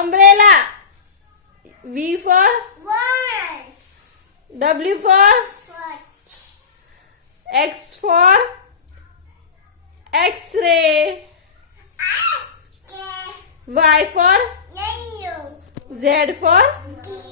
umbrella. V for One. W for Foot. X for X-ray. Ask. Y for Yellow. Z for Key.